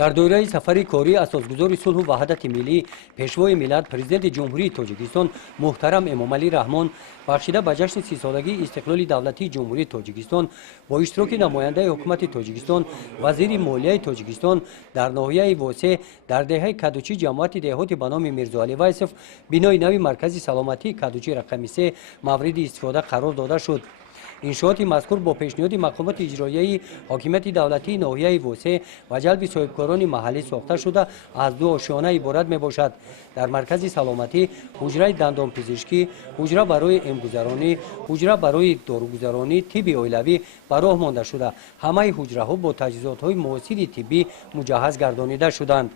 дар доираи сафари корӣ асосгузори сулҳу ваҳдати миллӣ пешвои миллат президенти ҷумҳурии тоҷикистон муҳтарам эмомалӣ раҳмон бахшида ба ҷашни 30-солагии истиқлоли давлатии ҷумҳурии тоҷикистон бо иштироки намояндаи ҳукумати тоҷикистон вазири молияи тоҷикистон дар ноҳияи восеъ дар деҳаи кадучи ҷамоати деҳоти ба номи мирзоалӣ вайсов бинои нави маркази саломатии кадучи рақами 3 мавриди истифода қарор дода шуд. иншооти мазкур бо пешниҳоди мақомоти иҷроияи ҳокимияти давлатии ноҳияи восеъ ва ҷалби соҳибкорони маҳаллӣ сохта шуда аз ду ошёна иборат мебошад. дар маркази саломатӣ ҳуҷраи дандонпизишкӣ, ҳуҷра барои эмгузаронӣ, ҳуҷра барои доругузаронӣ, тибби оилавӣ ба роҳ монда шуда ҳамаи ҳуҷраҳо бо таҷҳизотҳои муосири тиббӣ муҷаҳҳаз гардонида шуданд.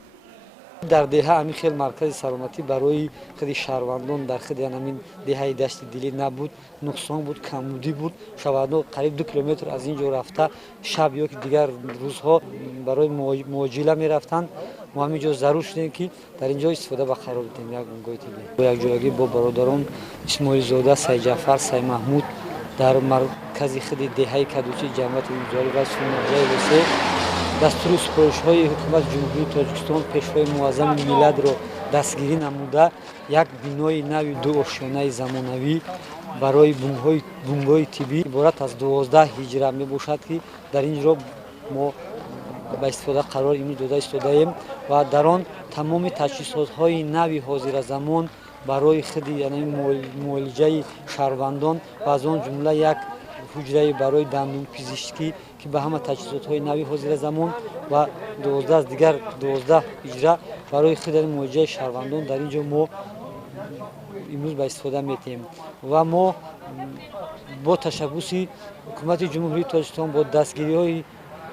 дар деҳа ҳамин хел маркази саломатӣ барои худи шаҳрвандон дар худи ҳамин деҳаи дашти дилӣ набуд, нуқсон буд, камбудӣ буд. шаҳрвандон қариб 2 километр аз ин ҷо рафта шаб ё ки дигар рӯзҳо барои муоҷила мерафтанд. мо ҳамин ҷо зарур шудем ки дар ин ҷо истифода ба қарор дидем як бунгоҳи тиббӣ. бо якҷоягӣ бо бародарон исмоилзода, сайҷаъфар, саймаҳмуд дар маркази худи деҳаи кадучи ҷамъияти мирзоалӣ вайсов ноҳияи восеъ дастури супоришҳои ҳукумати ҷумҳурии тоҷикистон пешвои муаззами миллатро дастгирӣ намуда як бинои нави ду ошёнаи замонавӣ барои бунгоҳи тиббӣ иборат аз 12 ҳиҷра мебошад ки дар ин ҷо мо ба истифода қарор имрӯз дода истодаем ва дар он тамоми таҷҳизотҳои нави ҳозиразамон барои худи муолиҷаи шаҳрвандон ва аз он ҷумла як ҳуҷраи барои дандонпизишкӣ ки ба ҳама таҷҳизотҳои нави ҳозиразамон ва 12 дигар 12 ҳиҷра барои худи муолиҷаи шаҳрвандон дар ин ҷо мо имрӯз ба истифода метиҳем ва мо бо ташаббуси ҳукумати ҷумҳурии тоҷикистон бо дастгириҳои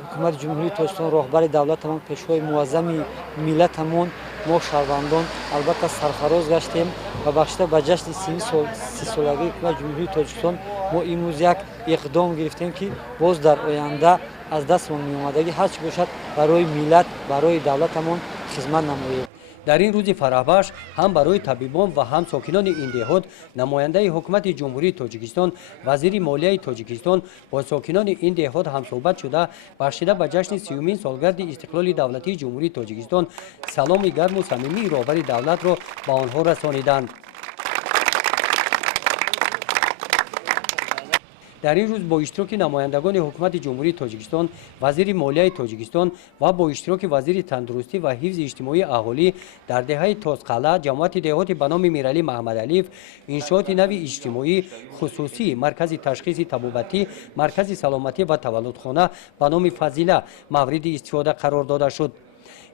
ҳукумати ҷумҳурии тоҷикистон роҳбари давлатамон пешвои муаззами миллатамон мо шаҳрвандон албатта сарфароз гаштем ва бахшида ба ҷашни 30-солагии ҳукумати ҷумҳурии тоҷикистон мо имрӯз як иқдом гирифтем ки боз дар оянда аз дастмон меомадагӣ ҳар чӣ бошад барои миллат барои давлатамон хизмат намоем. дар ин рӯзи фараҳбахш ҳам барои табибон ва ҳам сокинони ин деҳот намояндаи ҳукумати ҷумҳурии тоҷикистон вазири молияи тоҷикистон бо сокинони ин деҳот ҳамсӯҳбат шуда бахшида ба ҷашни 30-юмин солгарди истиқлоли давлатии ҷумҳурии тоҷикистон саломи гарму самимии роҳбари давлатро ба онҳо расониданд. дар ин рӯз бо иштироки намояндагони ҳукумати ҷумҳурии тоҷикистон вазири молияи тоҷикистон ва бо иштироки вазири тандурустӣ ва ҳифзи иҷтимоии аҳолӣ дар деҳаи тозқалъа ҷамоати деҳоти ба номи миралӣ маҳмадалиев иншооти нави иҷтимоӣ хусусӣ маркази ташхиси табобатӣ маркази саломатӣ ва таваллудхона ба номи фазила мавриди истифода қарор дода шуд.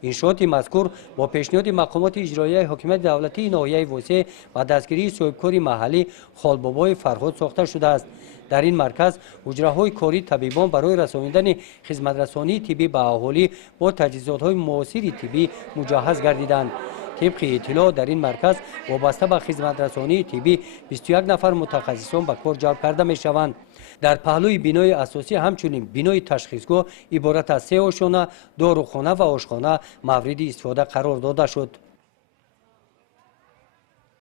иншооти мазкур бо пешниҳоди мақомоти иҷроияи ҳокимияти давлатии ноҳияи восеъ ва дастгирии соҳибкори маҳаллӣ холбобои фарҳод сохта шудааст. дар ин марказ ҳуҷраҳои кори табибон барои расонидани хизматрасонии тиббӣ ба аҳолӣ бо таҷҳизотҳои муосири тиббӣ муҷаҳҳаз гардиданд. طبق اطلاع در این مرکز وابسته به خدمترسانی طبی 21 نفر متخصصان به کار جلب کرده می شوند. در پهلوی بینای اساسی همچنین بینای تشخیصگاه عبارت از 3 آشانه، داروخانه و آشخانه مورد استفاده قرار داده شد.